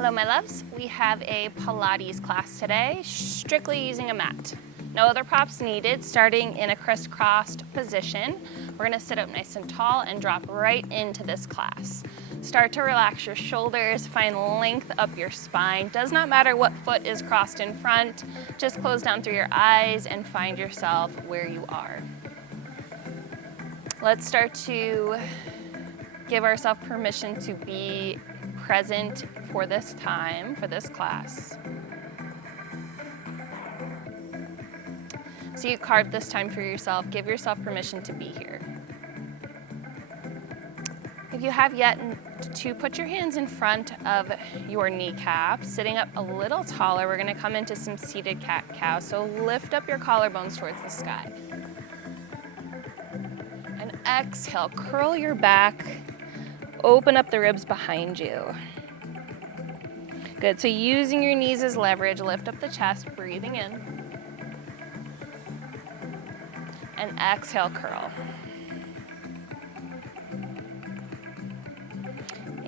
Hello my loves, we have a Pilates class today, strictly using a mat. No other props needed, starting in a crisscrossed position. We're gonna sit up nice and tall and drop right into this class. Start to relax your shoulders, find length up your spine. Does not matter what foot is crossed in front, just close down through your eyes and find yourself where you are. Let's start to give ourselves permission to be present for this time, for this class. So you carved this time for yourself. Give yourself permission to be here. If you have yet to put your hands in front of your kneecaps, sitting up a little taller, we're gonna come into some seated cat-cow. So lift up your collarbones towards the sky. And exhale, curl your back, open up the ribs behind you. Good, so using your knees as leverage, lift up the chest, breathing in. And exhale, curl.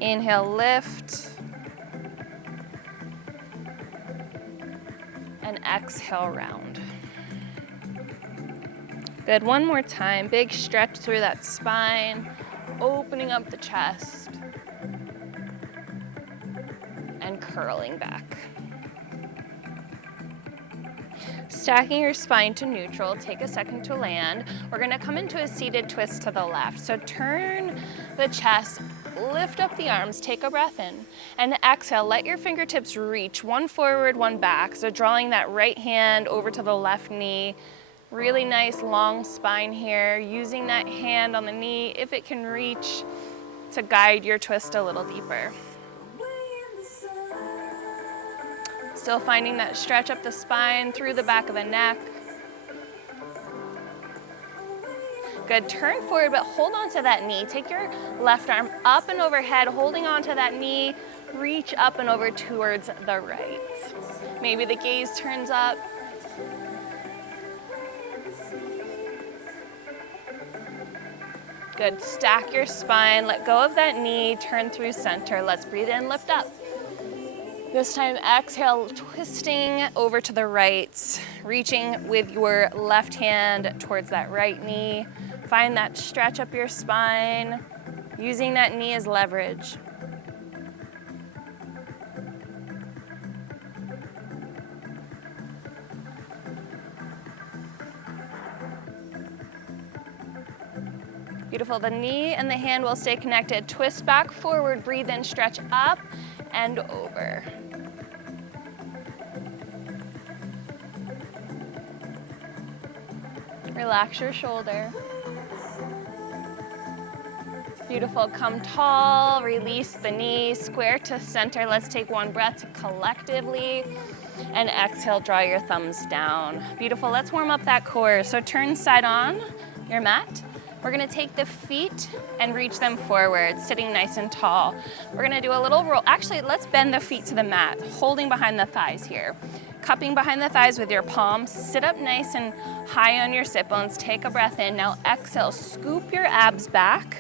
Inhale, lift. And exhale, round. Good, one more time. Big stretch through that spine, opening up the chest. And curling back. Stacking your spine to neutral, take a second to land. We're gonna come into a seated twist to the left. So turn the chest, lift up the arms, take a breath in, and exhale, let your fingertips reach, one forward, one back. So drawing that right hand over to the left knee. Really nice long spine here, using that hand on the knee, if it can reach, to guide your twist a little deeper. Still finding that stretch up the spine, through the back of the neck. Good, turn forward, but hold on to that knee. Take your left arm up and overhead, holding on to that knee. Reach up and over towards the right. Maybe the gaze turns up. Good, stack your spine, let go of that knee, turn through center. Let's breathe in, lift up. This time, exhale, twisting over to the right, reaching with your left hand towards that right knee. Find that stretch up your spine, using that knee as leverage. Beautiful, the knee and the hand will stay connected. Twist back forward, breathe in, stretch up and over. Relax your shoulder. Beautiful, come tall, release the knee, square to center. Let's take one breath collectively. And exhale, draw your thumbs down. Beautiful, let's warm up that core. So turn side on your mat. We're gonna take the feet and reach them forward, sitting nice and tall. We're gonna do a little roll. Actually, let's bend the feet to the mat, holding behind the thighs here. Cupping behind the thighs with your palms. Sit up nice and high on your sit bones. Take a breath in. Now exhale, scoop your abs back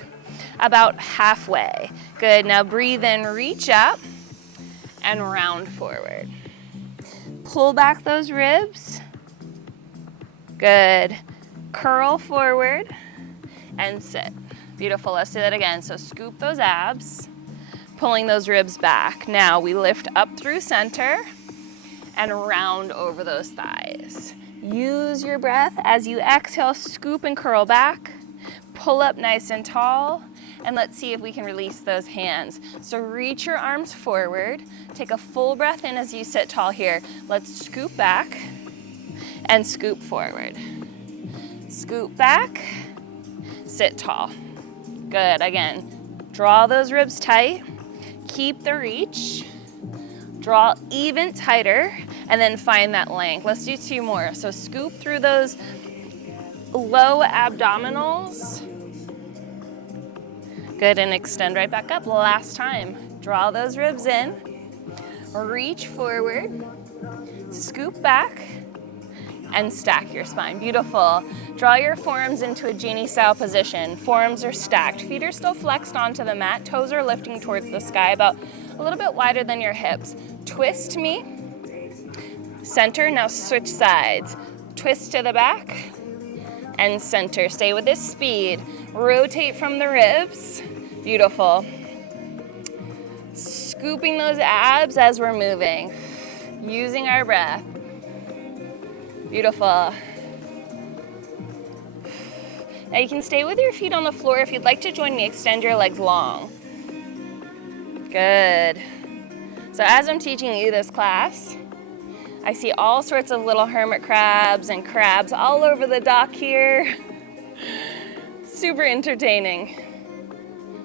about halfway. Good, now breathe in, reach up and round forward. Pull back those ribs. Good, curl forward. And sit. Beautiful, let's do that again. So scoop those abs, pulling those ribs back. Now we lift up through center and round over those thighs. Use your breath as you exhale, scoop and curl back, pull up nice and tall, and let's see if we can release those hands. So reach your arms forward, take a full breath in as you sit tall here. Let's scoop back and scoop forward. Scoop back, sit tall. Good, again, draw those ribs tight, keep the reach, draw even tighter, and then find that length. Let's do two more. So scoop through those low abdominals. Good, and extend right back up. Last time, draw those ribs in, reach forward, scoop back, and stack your spine. Beautiful. Draw your forearms into a genie style position. Forearms are stacked. Feet are still flexed onto the mat. Toes are lifting towards the sky, about a little bit wider than your hips. Twist me. Center. Now switch sides. Twist to the back and center. Stay with this speed. Rotate from the ribs. Beautiful. Scooping those abs as we're moving. Using our breath. Beautiful. Now you can stay with your feet on the floor. If you'd like to join me, extend your legs long. Good. So as I'm teaching you this class, I see all sorts of little hermit crabs and crabs all over the dock here. Super entertaining.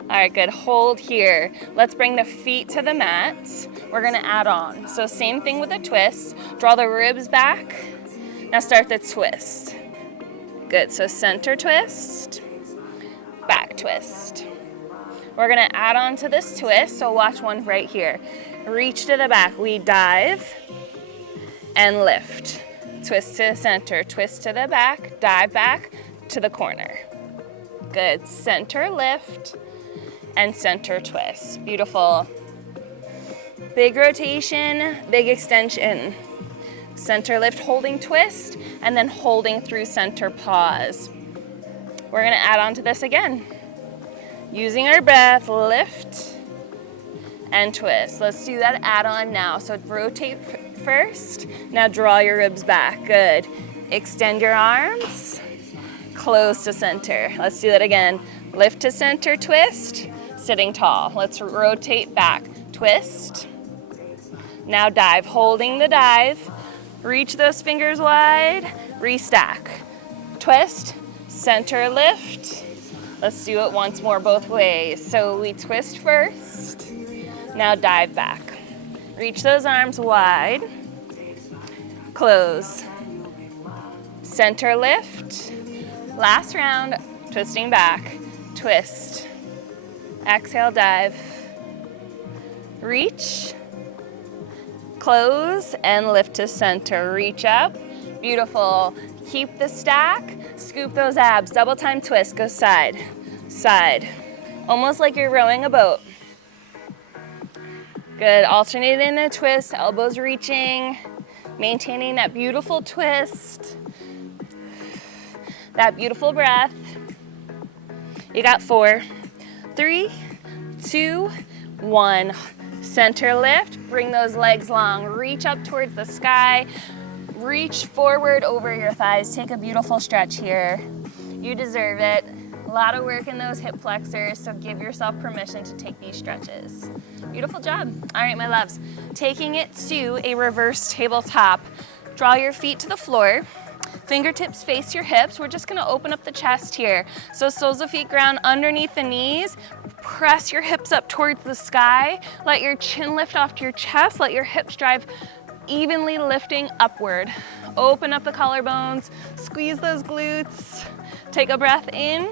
All right, good. Hold here. Let's bring the feet to the mat. We're gonna add on. So same thing with a twist. Draw the ribs back. Now start the twist. Good, so center twist, back twist. We're gonna add on to this twist, so watch one right here. Reach to the back, we dive and lift. Twist to the center, twist to the back, dive back to the corner. Good, center lift and center twist. Beautiful. Big rotation, big extension. Center lift, holding twist, and then holding through center pause. We're gonna add on to this again. Using our breath, lift and twist. Let's do that add on now. So rotate first. Now draw your ribs back, good. Extend your arms, close to center. Let's do that again. Lift to center, twist, sitting tall. Let's rotate back, twist. Now dive, holding the dive. Reach those fingers wide, restack. Twist, center lift. Let's do it once more both ways. So we twist first, now dive back. Reach those arms wide, close. Center lift. Last round, twisting back, twist. Exhale, dive. Reach. Close and lift to center. Reach up. Beautiful. Keep the stack. Scoop those abs. Double time twist. Go side, side. Almost like you're rowing a boat. Good. Alternating the twist. Elbows reaching. Maintaining that beautiful twist. That beautiful breath. You got 4, 3, 2, 1. Center lift, bring those legs long, reach up towards the sky, reach forward over your thighs, take a beautiful stretch here. You deserve it. A lot of work in those hip flexors, so give yourself permission to take these stretches. Beautiful job. All right, my loves, taking it to a reverse tabletop. Draw your feet to the floor. Fingertips face your hips. We're just gonna open up the chest here. So soles of feet ground underneath the knees. Press your hips up towards the sky. Let your chin lift off to your chest. Let your hips drive evenly lifting upward. Open up the collarbones. Squeeze those glutes. Take a breath in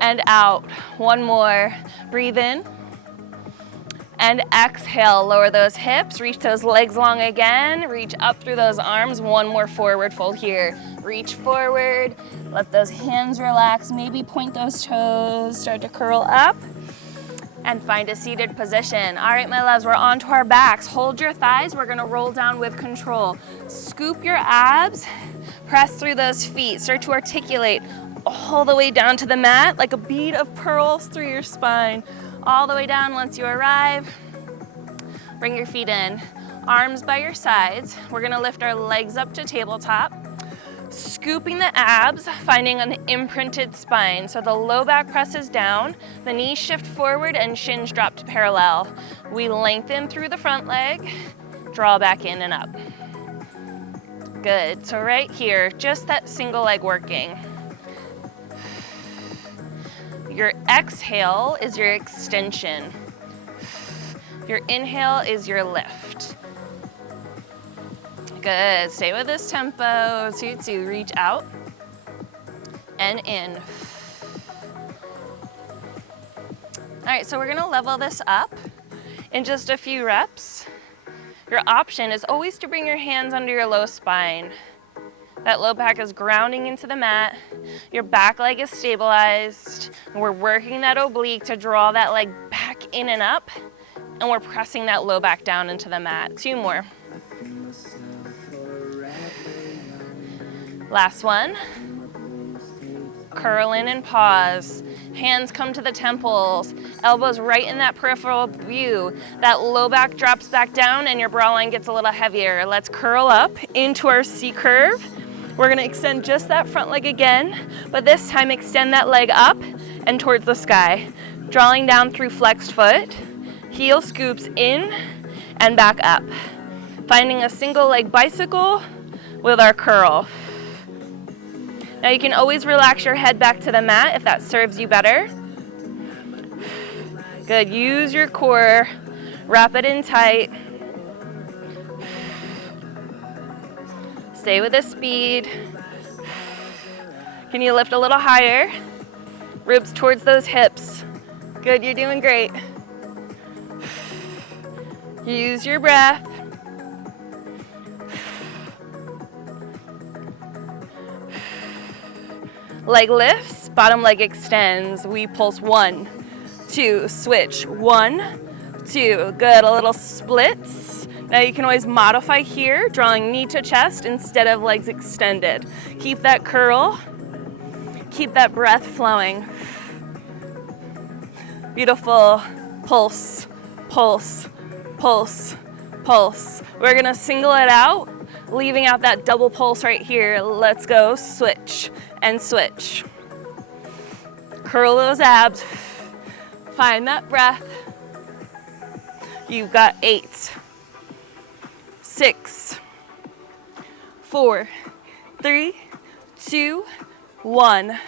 and out. One more. Breathe in. And exhale, lower those hips, reach those legs long again, reach up through those arms, one more forward fold here. Reach forward, let those hands relax, maybe point those toes, start to curl up, and find a seated position. All right, my loves, we're onto our backs. Hold your thighs, we're gonna roll down with control. Scoop your abs, press through those feet, start to articulate all the way down to the mat, like a bead of pearls through your spine. All the way down. Once you arrive, bring your feet in. Arms by your sides. We're gonna lift our legs up to tabletop. Scooping the abs, finding an imprinted spine. So the low back presses down, the knees shift forward and shins drop to parallel. We lengthen through the front leg, draw back in and up. Good, so right here, just that single leg working. Your exhale is your extension. Your inhale is your lift. Good, stay with this tempo. 2, 2, reach out and in. All right, so we're gonna level this up in just a few reps. Your option is always to bring your hands under your low spine. That low back is grounding into the mat. Your back leg is stabilized. And we're working that oblique to draw that leg back in and up. And we're pressing that low back down into the mat. 2 more. Last one. Curl in and pause. Hands come to the temples. Elbows right in that peripheral view. That low back drops back down and your brow line gets a little heavier. Let's curl up into our C curve. We're gonna extend just that front leg again, but this time extend that leg up and towards the sky. Drawing down through flexed foot. Heel scoops in and back up. Finding a single leg bicycle with our curl. Now you can always relax your head back to the mat if that serves you better. Good, use your core, wrap it in tight. Stay with the speed. Can you lift a little higher? Ribs towards those hips. Good, you're doing great. Use your breath. Leg lifts, bottom leg extends. We pulse 1, 2, switch. 1, 2, good, a little splits. Now you can always modify here, drawing knee to chest instead of legs extended. Keep that curl, keep that breath flowing. Beautiful, pulse, pulse, pulse, pulse. We're gonna single it out, leaving out that double pulse right here. Let's go, switch and switch. Curl those abs, find that breath. You've got 8, 6, 4, 3, 2, 1.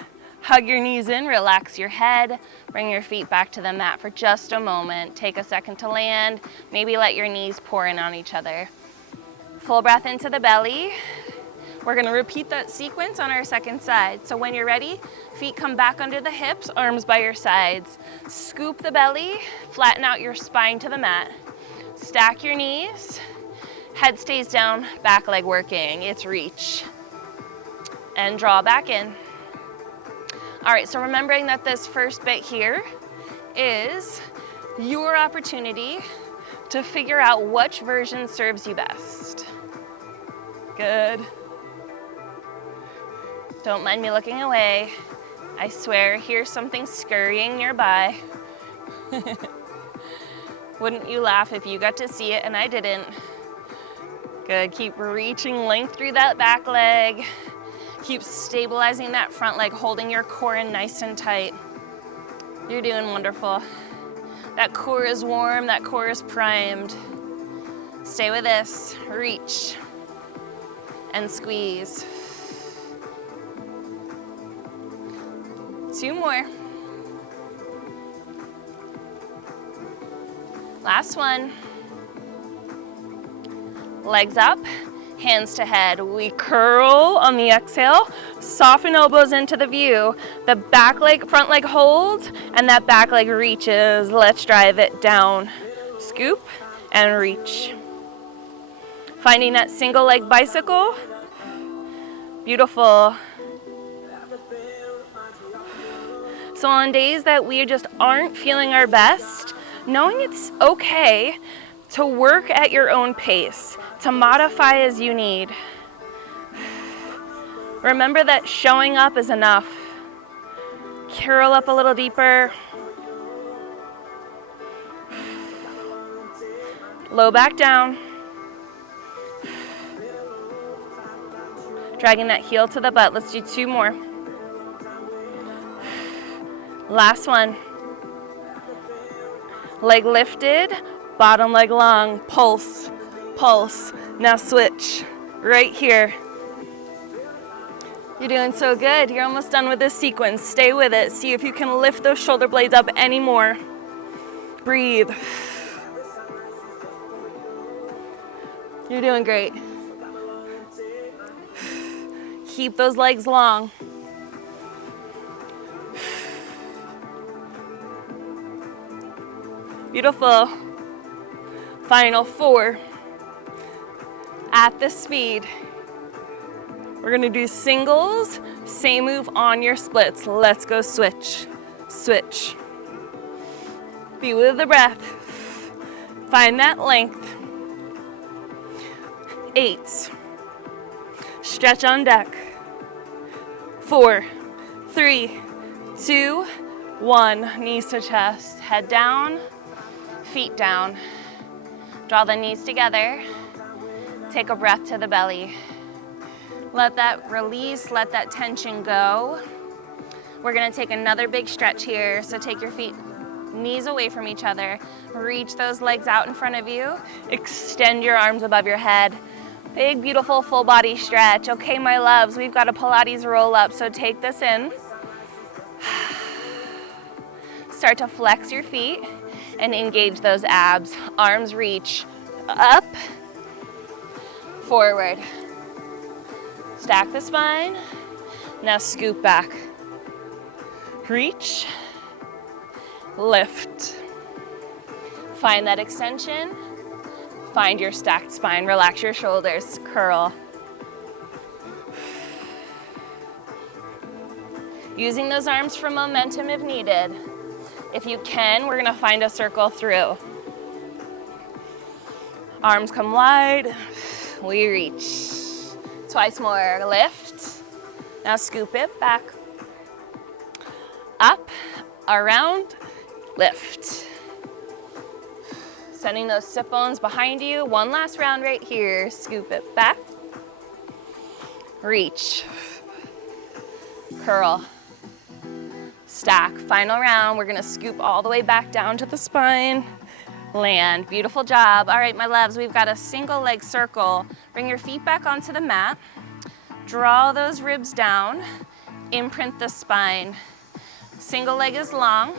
Hug your knees in, relax your head, bring your feet back to the mat for just a moment. Take a second to land, maybe let your knees pour in on each other. Full breath into the belly. We're gonna repeat that sequence on our second side. So when you're ready, feet come back under the hips, arms by your sides. Scoop the belly, flatten out your spine to the mat. Stack your knees, head stays down, back leg working. It's reach. And draw back in. All right, so remembering that this first bit here is your opportunity to figure out which version serves you best. Good. Don't mind me looking away. I swear, here's something scurrying nearby. Wouldn't you laugh if you got to see it and I didn't? Good, keep reaching length through that back leg. Keep stabilizing that front leg, holding your core in nice and tight. You're doing wonderful. That core is warm, that core is primed. Stay with this, reach and squeeze. 2 more. Last one. Legs up, hands to head. We curl on the exhale, soften elbows into the view. The back leg, front leg holds, and that back leg reaches. Let's drive it down. Scoop and reach. Finding that single leg bicycle. Beautiful. So on days that we just aren't feeling our best, knowing it's okay to work at your own pace, to modify as you need. Remember that showing up is enough. Curl up a little deeper. Low back down. Dragging that heel to the butt. Let's do 2 more. Last one. Leg lifted, bottom leg long, pulse, pulse. Now switch, right here. You're doing so good. You're almost done with this sequence. Stay with it. See if you can lift those shoulder blades up any more. Breathe. You're doing great. Keep those legs long. Beautiful. Final 4. At the speed. We're gonna do singles, same move on your splits. Let's go switch, switch. Be with the breath. Find that length. 8. Stretch on deck. 4, 3, 2, 1. Knees to chest. Head down, feet down. Draw the knees together. Take a breath to the belly. Let that release, let that tension go. We're gonna take another big stretch here. So take your feet, knees away from each other. Reach those legs out in front of you. Extend your arms above your head. Big, beautiful, full body stretch. Okay, my loves, we've got a Pilates roll up, so take this in. Start to flex your feet and engage those abs. Arms reach up, forward. Stack the spine. Now scoop back. Reach, lift. Find that extension. Find your stacked spine. Relax your shoulders. Curl. Using those arms for momentum if needed. If you can, we're gonna find a circle through. Arms come wide. We reach. Twice more. Lift. Now scoop it back. Up, around, lift. Sending those sit bones behind you. One last round right here. Scoop it back. Reach. Curl. Stack. Final round. We're gonna scoop all the way back down to the spine. Land. Beautiful job. All right, my loves, we've got a single leg circle. Bring your feet back onto the mat. Draw those ribs down. Imprint the spine. Single leg is long.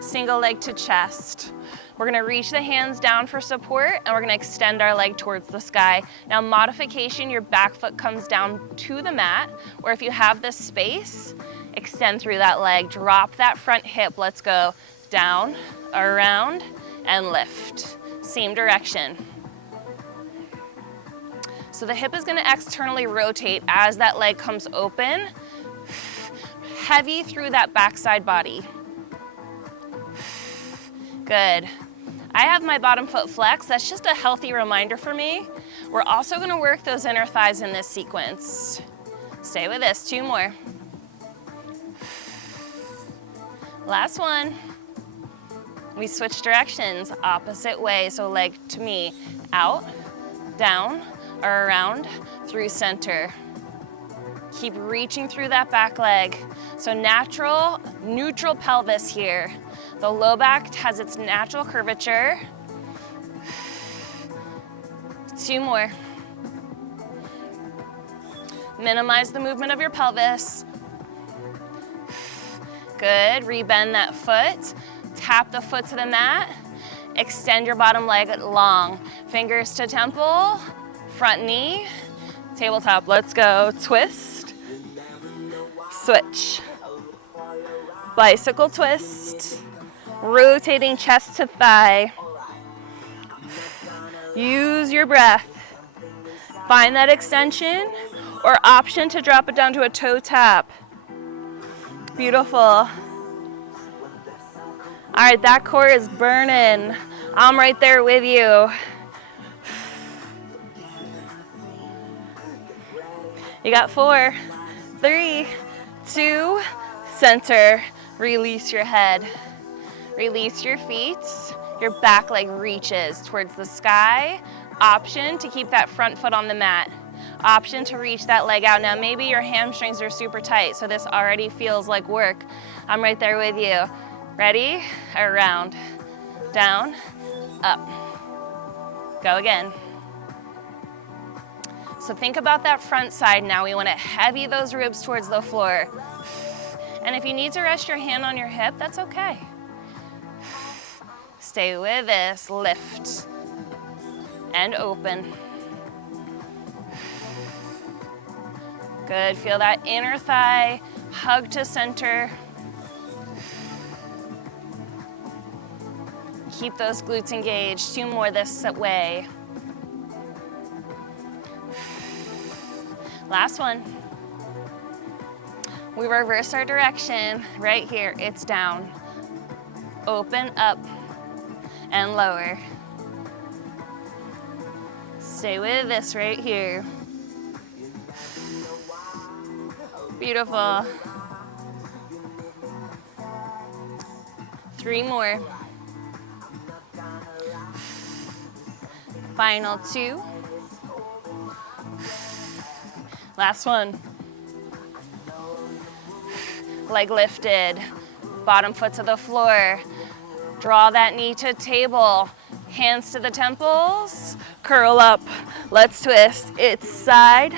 Single leg to chest. We're gonna reach the hands down for support and we're gonna extend our leg towards the sky. Now modification, your back foot comes down to the mat, or if you have this space, extend through that leg. Drop that front hip. Let's go down, around, and lift. Same direction. So the hip is gonna externally rotate as that leg comes open. Heavy through that backside body. Good. I have my bottom foot flex. That's just a healthy reminder for me. We're also gonna work those inner thighs in this sequence. Stay with this, 2 more. Last one. We switch directions, opposite way. So leg to me, out, down, or around, through center. Keep reaching through that back leg. So natural, neutral pelvis here. The low back has its natural curvature. 2 more. Minimize the movement of your pelvis. Good, rebend that foot. Tap the foot to the mat. Extend your bottom leg long. Fingers to temple, front knee, tabletop. Let's go, twist, switch. Bicycle twist, rotating chest to thigh. Use your breath. Find that extension or option to drop it down to a toe tap. Beautiful. All right, that core is burning. I'm right there with you. You got 4, 3, 2, center. Release your head. Release your feet. Your back leg reaches towards the sky. Option to keep that front foot on the mat. Option to reach that leg out. Now maybe your hamstrings are super tight, so this already feels like work. I'm right there with you. Ready? Around, down, up. Go again. So think about that front side now. We want to heavy those ribs towards the floor. And if you need to rest your hand on your hip, that's okay. Stay with this. Lift and open. Good. Feel that inner thigh hug to center. Keep those glutes engaged. 2 more this way. Last one. We reverse our direction right here. It's down. Open, up, and lower. Stay with this right here. Beautiful. 3 more. Final 2. Last one. Leg lifted, bottom foot to the floor. Draw that knee to table, hands to the temples, curl up. Let's twist. It's side,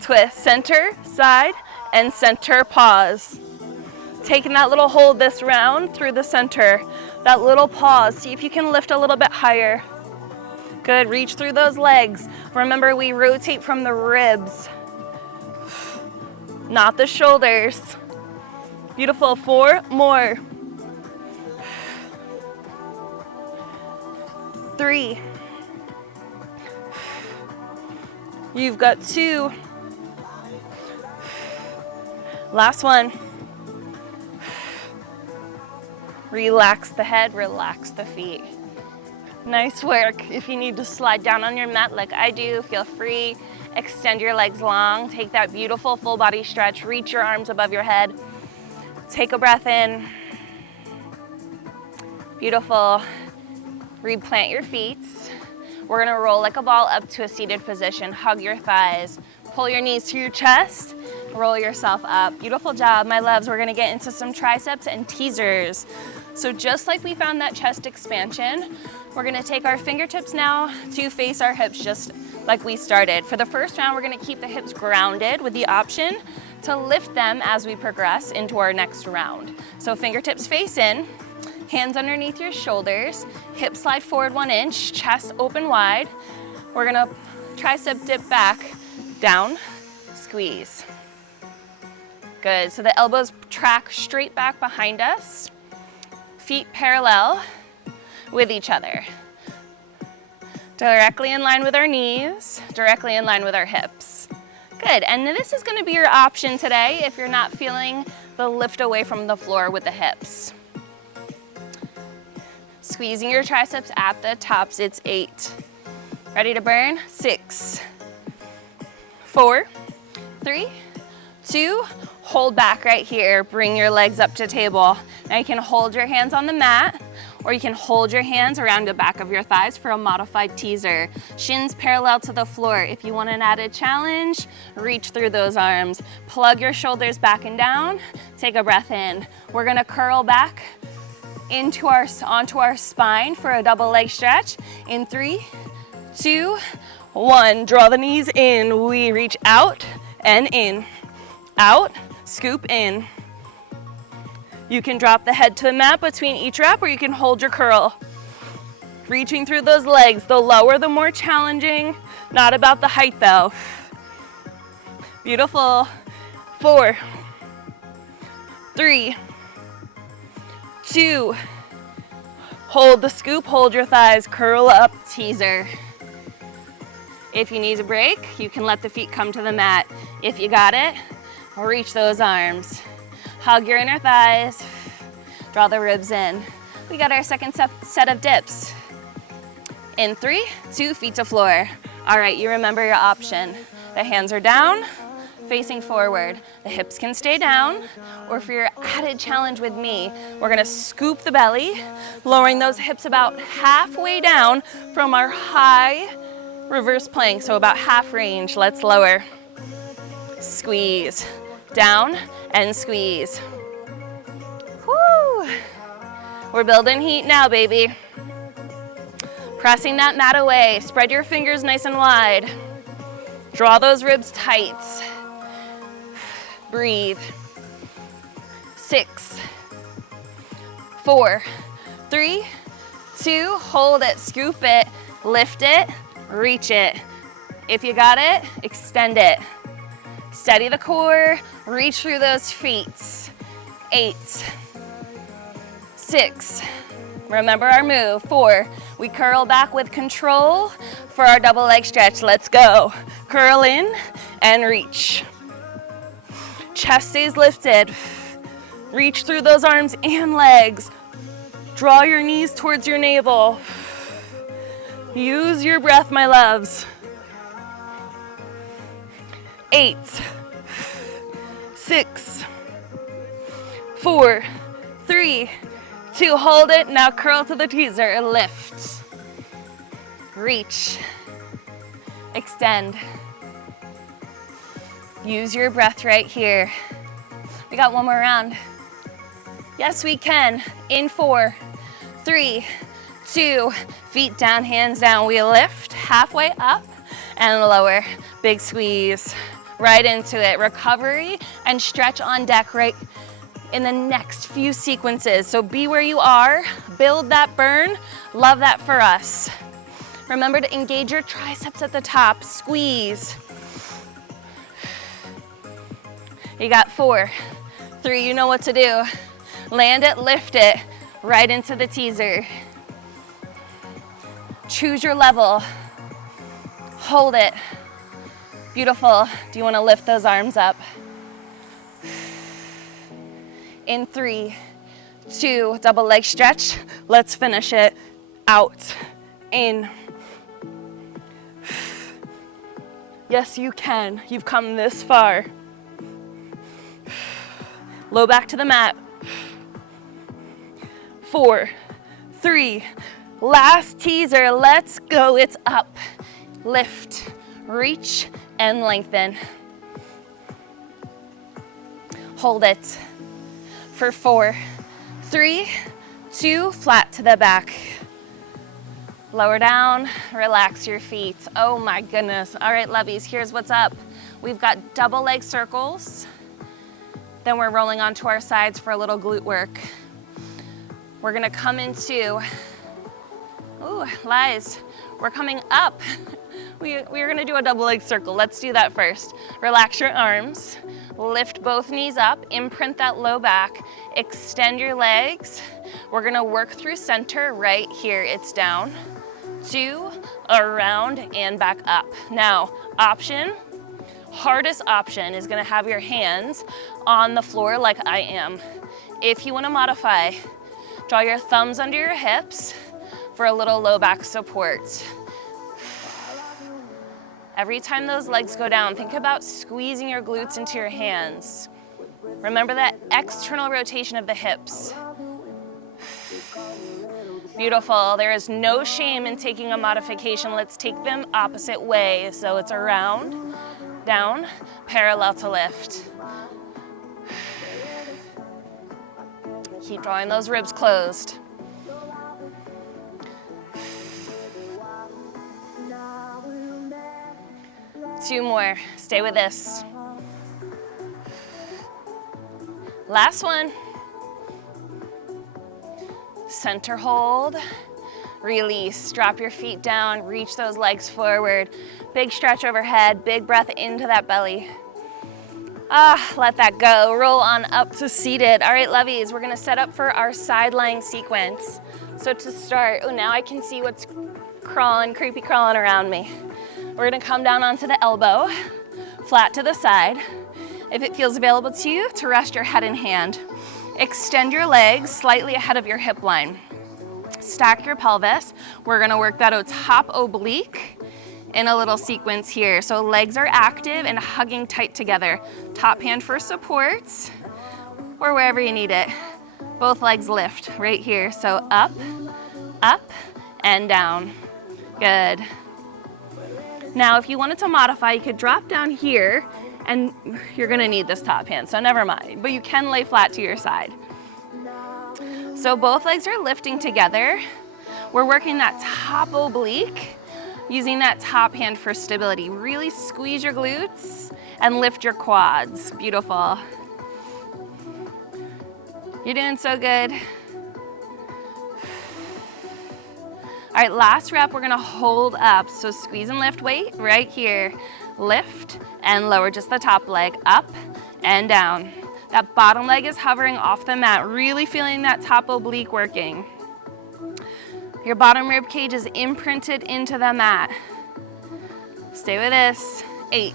twist, center, side, and center, pause. Taking that little hold this round through the center, that little pause. See if you can lift a little bit higher. Good, reach through those legs. Remember, we rotate from the ribs, not the shoulders. Beautiful, 4 more. 3. You've got 2. Last one. Relax the head, relax the feet. Nice work. If you need to slide down on your mat like I do, feel free. Extend your legs long. Take that beautiful full body stretch. Reach your arms above your head. Take a breath in. Beautiful. Replant your feet. We're gonna roll like a ball up to a seated position. Hug your thighs. Pull your knees to your chest. Roll yourself up. Beautiful job, my loves. We're gonna get into some triceps and teasers. So just like we found that chest expansion, we're gonna take our fingertips now to face our hips just like we started. For the first round, we're gonna keep the hips grounded with the option to lift them as we progress into our next round. So fingertips face in, hands underneath your shoulders, hips slide forward 1 inch, chest open wide. We're gonna tricep dip back, down, squeeze. Good, so the elbows track straight back behind us, feet parallel with each other. Directly in line with our knees, directly in line with our hips. Good, and this is gonna be your option today if you're not feeling the lift away from the floor with the hips. Squeezing your triceps at the tops, it's 8. Ready to burn? 6, 4, 3, 2, hold back right here. Bring your legs up to table. Now you can hold your hands on the mat, or you can hold your hands around the back of your thighs for a modified teaser. Shins parallel to the floor. If you want an added challenge, reach through those arms. Plug your shoulders back and down. Take a breath in. We're gonna curl back onto our spine for a double leg stretch. In 3, 2, 1. Draw the knees in. We reach out and in. Out, scoop in. You can drop the head to the mat between each rep, or you can hold your curl. Reaching through those legs. The lower, the more challenging. Not about the height though. Beautiful. 4, 3, 2. Hold the scoop, hold your thighs, curl up, teaser. If you need a break, you can let the feet come to the mat. If you got it, reach those arms. Hug your inner thighs, draw the ribs in. We got our second set of dips. In 3, 2, feet to floor. All right, you remember your option. The hands are down, facing forward. The hips can stay down, or for your added challenge with me, we're gonna scoop the belly, lowering those hips about halfway down from our high reverse plank, so about half range. Let's lower. Squeeze, down and squeeze. Woo! We're building heat now, baby. Pressing that mat away. Spread your fingers nice and wide. Draw those ribs tight. Breathe. 6, 4, 3, 2, hold it, scoop it, lift it, reach it. If you got it, extend it. Steady the core, reach through those feet. 8, 6, remember our move. 4, we curl back with control for our double leg stretch. Let's go. Curl in and reach. Chest stays lifted. Reach through those arms and legs. Draw your knees towards your navel. Use your breath, my loves. 8, 6, 4, 3, 2, hold it. Now curl to the teaser, lift. Reach. Extend. Use your breath right here. We got one more round. Yes, we can. In 4, 3, 2, feet down, hands down. We lift halfway up and lower. Big squeeze. Right into it. Recovery and stretch on deck right in the next few sequences. So be where you are. Build that burn. Love that for us. Remember to engage your triceps at the top. Squeeze. You got 4, 3, you know what to do. Land it, lift it, right into the teaser. Choose your level. Hold it. Beautiful. Do you want to lift those arms up? In 3, 2, double leg stretch. Let's finish it. Out, in. Yes, you can. You've come this far. Low back to the mat. 4, 3, last teaser. Let's go. It's up. Lift, reach, and lengthen. Hold it for 4, 3, 2, flat to the back. Lower down, relax your feet. Oh my goodness. All right, lovies, here's what's up. We've got double leg circles. Then we're rolling onto our sides for a little glute work. We're gonna come into, ooh, lies. We're coming up. We're gonna do a double leg circle. Let's do that first. Relax your arms, lift both knees up, imprint that low back, extend your legs. We're gonna work through center right here. It's down, 2, around, and back up. Now, hardest option is gonna have your hands on the floor like I am. If you wanna modify, draw your thumbs under your hips for a little low back support. Every time those legs go down, think about squeezing your glutes into your hands. Remember that external rotation of the hips. Beautiful. There is no shame in taking a modification. Let's take them opposite way. So it's around, down, parallel to lift. Keep drawing those ribs closed. Two more. Stay with this. Last one. Center hold. Release. Drop your feet down. Reach those legs forward. Big stretch overhead. Big breath into that belly. Let that go. Roll on up to seated. All right, lovies, we're gonna set up for our side lying sequence. So to start, now I can see what's creepy crawling around me. We're gonna come down onto the elbow, flat to the side. If it feels available to you, to rest your head and hand. Extend your legs slightly ahead of your hip line. Stack your pelvis. We're gonna work that top oblique in a little sequence here. So legs are active and hugging tight together. Top hand for support, or wherever you need it. Both legs lift right here. So up, and down. Good. Now, if you wanted to modify, you could drop down here, and you're gonna need this top hand, so never mind. But you can lay flat to your side. So both legs are lifting together. We're working that top oblique, using that top hand for stability. Really squeeze your glutes and lift your quads. Beautiful. You're doing so good. All right, last rep, we're gonna hold up. So squeeze and lift weight right here. Lift and lower just the top leg, up and down. That bottom leg is hovering off the mat, really feeling that top oblique working. Your bottom rib cage is imprinted into the mat. Stay with this. 8,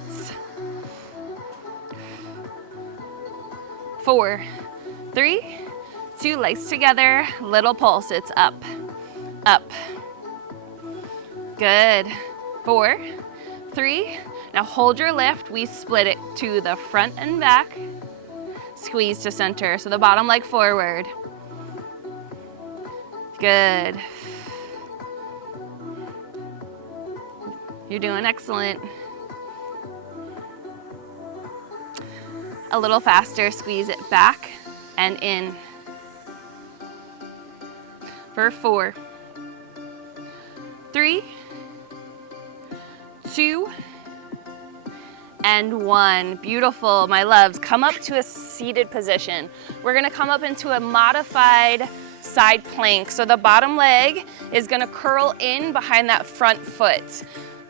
4, 3, 2, legs together, little pulse, it's up, up. Good. 4, 3, now hold your lift, we split it to the front and back, squeeze to center, so the bottom leg forward. Good. You're doing excellent. A little faster, squeeze it back and in. For 4, 3, 2, and 1. Beautiful, my loves. Come up to a seated position. We're gonna come up into a modified side plank. So the bottom leg is gonna curl in behind that front foot.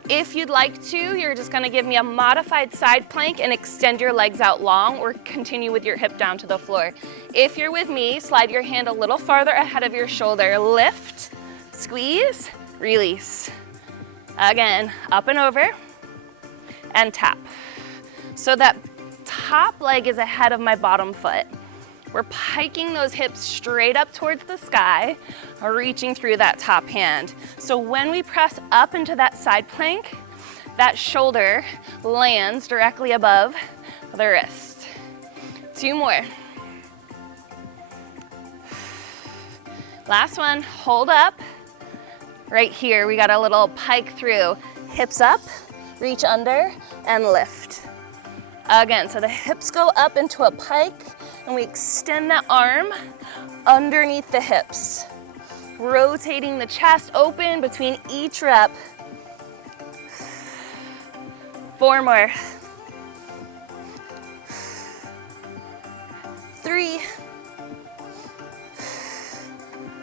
If you'd like to, you're just gonna give me a modified side plank and extend your legs out long or continue with your hip down to the floor. If you're with me, slide your hand a little farther ahead of your shoulder. Lift, squeeze, release. Again, up and over, and tap. So that top leg is ahead of my bottom foot. We're piking those hips straight up towards the sky, reaching through that top hand. So when we press up into that side plank, that shoulder lands directly above the wrist. 2 more. Last one, hold up. Right here, we got a little pike through. Hips up, reach under, and lift. Again, so the hips go up into a pike, and we extend that arm underneath the hips, rotating the chest open between each rep. 4 more. 3.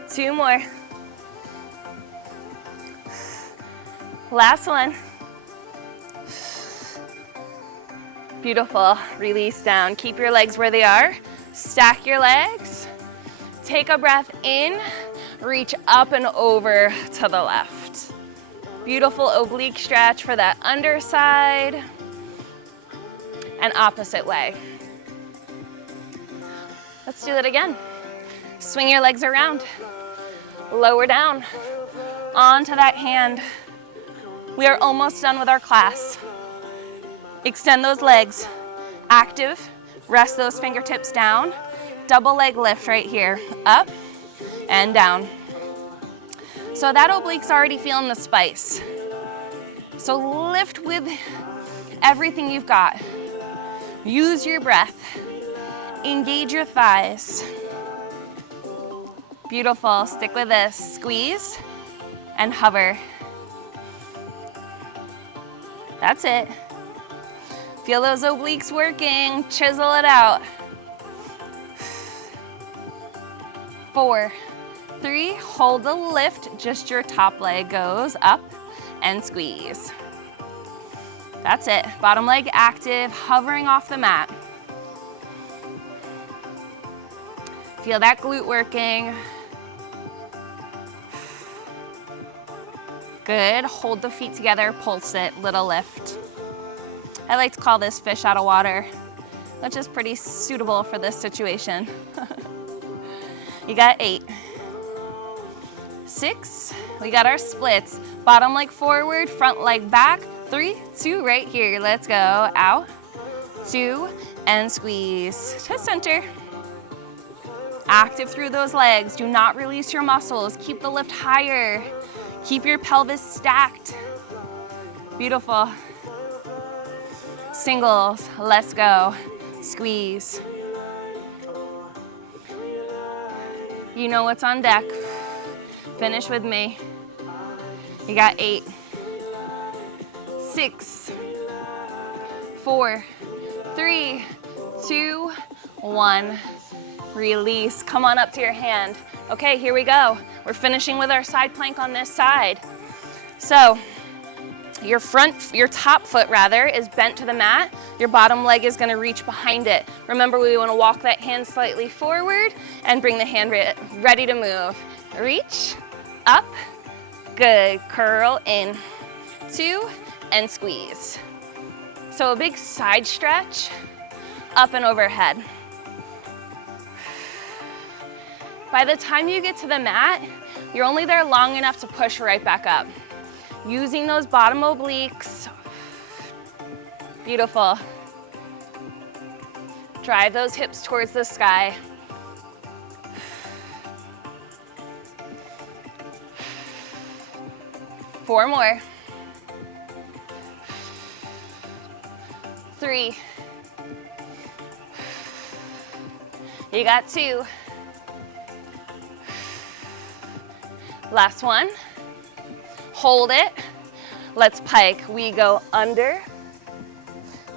2 more. Last one. Beautiful. Release down. Keep your legs where they are. Stack your legs. Take a breath in. Reach up and over to the left. Beautiful oblique stretch for that underside. And opposite way. Let's do it again. Swing your legs around. Lower down. Onto that hand. We are almost done with our class. Extend those legs. Active. Rest those fingertips down. Double leg lift right here. Up and down. So that oblique's already feeling the spice. So lift with everything you've got. Use your breath. Engage your thighs. Beautiful. Stick with this. Squeeze and hover. That's it. Feel those obliques working. Chisel it out. 4, 3, hold the lift. Just your top leg goes up and squeeze. That's it. Bottom leg active, hovering off the mat. Feel that glute working. Good. Hold the feet together, pulse it, little lift. I like to call this fish out of water, which is pretty suitable for this situation. You got 8. 6. We got our splits. Bottom leg forward, front leg back. 3, 2, right here. Let's go. Out, 2, and squeeze to center. Active through those legs. Do not release your muscles. Keep the lift higher. Keep your pelvis stacked. Beautiful. Singles, let's go. Squeeze. You know what's on deck. Finish with me. You got 8, 6, 4, 3, 2, 1. Release. Come on up to your hand. Okay, here we go. We're finishing with our side plank on this side. So, your top foot rather, is bent to the mat. Your bottom leg is gonna reach behind it. Remember, we wanna walk that hand slightly forward and bring the hand ready to move. Reach, up, good. Curl in, 2, and squeeze. So a big side stretch, up and overhead. By the time you get to the mat, you're only there long enough to push right back up. Using those bottom obliques. Beautiful. Drive those hips towards the sky. Four more. 3. You got 2. Last one. Hold it. Let's pike. We go under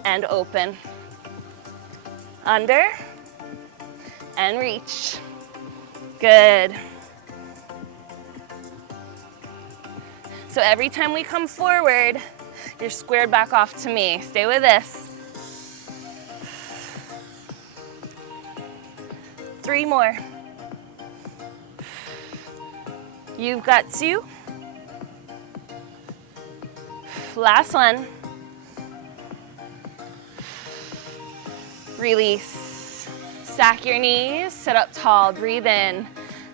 and open. Under and reach. Good. So every time we come forward, you're squared back off to me. Stay with this. 3 more. You've got 2. Last one. Release. Stack your knees, sit up tall, breathe in.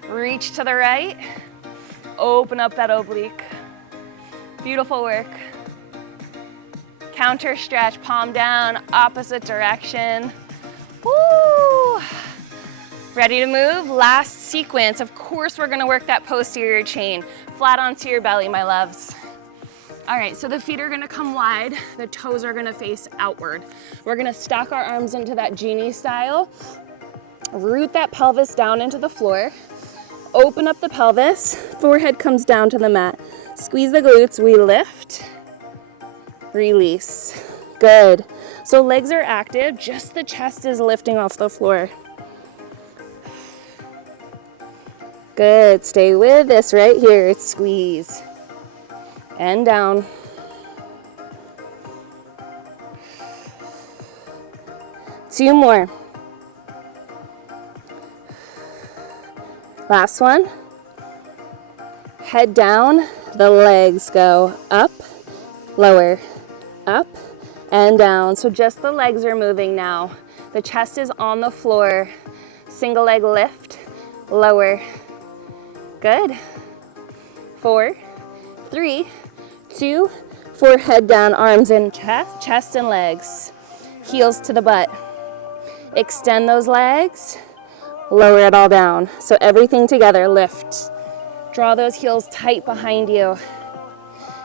Reach to the right, open up that oblique. Beautiful work. Counter stretch, palm down, opposite direction. Woo! Ready to move? Last sequence. Of course, we're gonna work that posterior chain. Flat onto your belly, my loves. All right, so the feet are gonna come wide, the toes are gonna face outward. We're gonna stack our arms into that genie style, root that pelvis down into the floor, open up the pelvis, forehead comes down to the mat. Squeeze the glutes, we lift, release. Good. So legs are active, just the chest is lifting off the floor. Good, stay with this right here, it's squeeze. And down. Two more. Last one. Head down, the legs go up, lower, up, and down. So just the legs are moving now. The chest is on the floor. Single leg lift, lower. Good. 4, 3, 2, forehead down, arms in chest and legs. Heels to the butt. Extend those legs, lower it all down. So everything together, lift. Draw those heels tight behind you.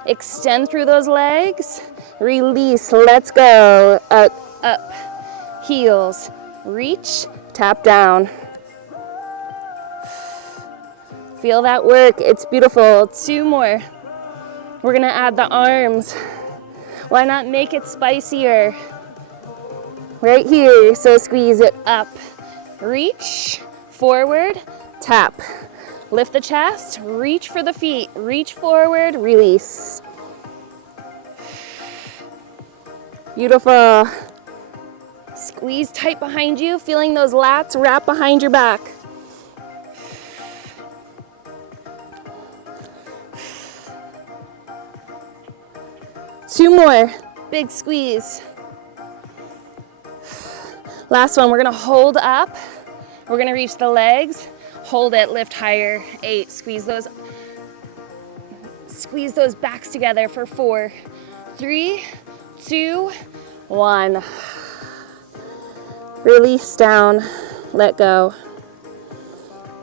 Extend through those legs, release, let's go. Up, up, heels, reach, tap down. Feel that work, it's beautiful. 2 more. We're gonna add the arms. Why not make it spicier? Right here, so squeeze it up. Reach, forward, tap. Lift the chest, reach for the feet. Reach forward, release. Beautiful. Squeeze tight behind you, feeling those lats wrap behind your back. Two more, big squeeze. Last one, we're gonna hold up. We're gonna reach the legs, hold it, lift higher. 8, squeeze those backs together for 4, 3, 2, 1. Release down, let go.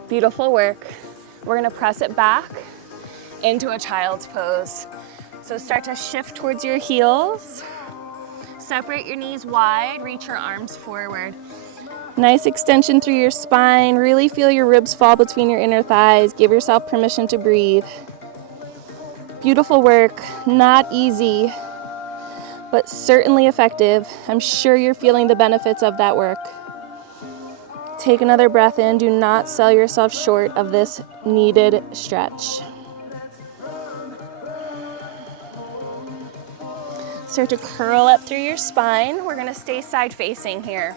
Beautiful work. We're gonna press it back into a child's pose. So start to shift towards your heels. Separate your knees wide, reach your arms forward. Nice extension through your spine. Really feel your ribs fall between your inner thighs. Give yourself permission to breathe. Beautiful work, not easy, but certainly effective. I'm sure you're feeling the benefits of that work. Take another breath in. Do not sell yourself short of this needed stretch. Start to curl up through your spine. We're gonna stay side facing here.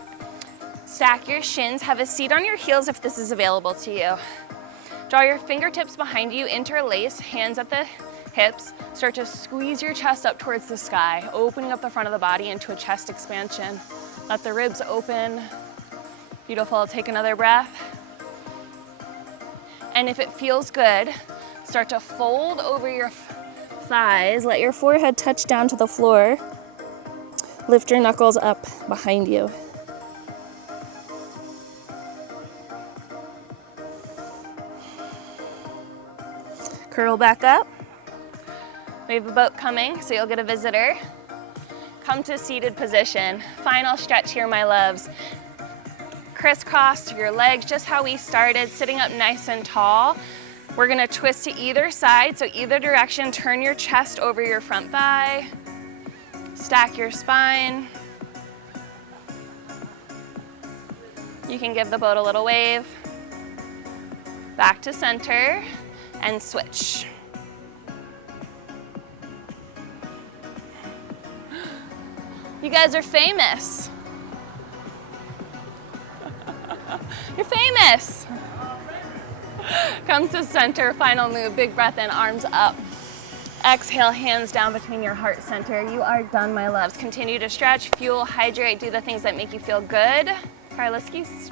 Stack your shins, have a seat on your heels if this is available to you. Draw your fingertips behind you, interlace, hands at the hips. Start to squeeze your chest up towards the sky, opening up the front of the body into a chest expansion. Let the ribs open. Beautiful, take another breath. And if it feels good, start to fold over your thighs. Let your forehead touch down to the floor. Lift your knuckles up behind you. Curl back up. We have a boat coming, so you'll get a visitor. Come to seated position. Final stretch here, my loves. Crisscross your legs, just how we started, sitting up nice and tall. We're gonna twist to either side, so either direction. Turn your chest over your front thigh. Stack your spine. You can give the boat a little wave. Back to center and switch. You guys are famous. You're famous. Come to center, final move, big breath in, arms up. Exhale, hands down between your heart center. You are done, my loves. Continue to stretch, fuel, hydrate, do the things that make you feel good. Carla Skeuse.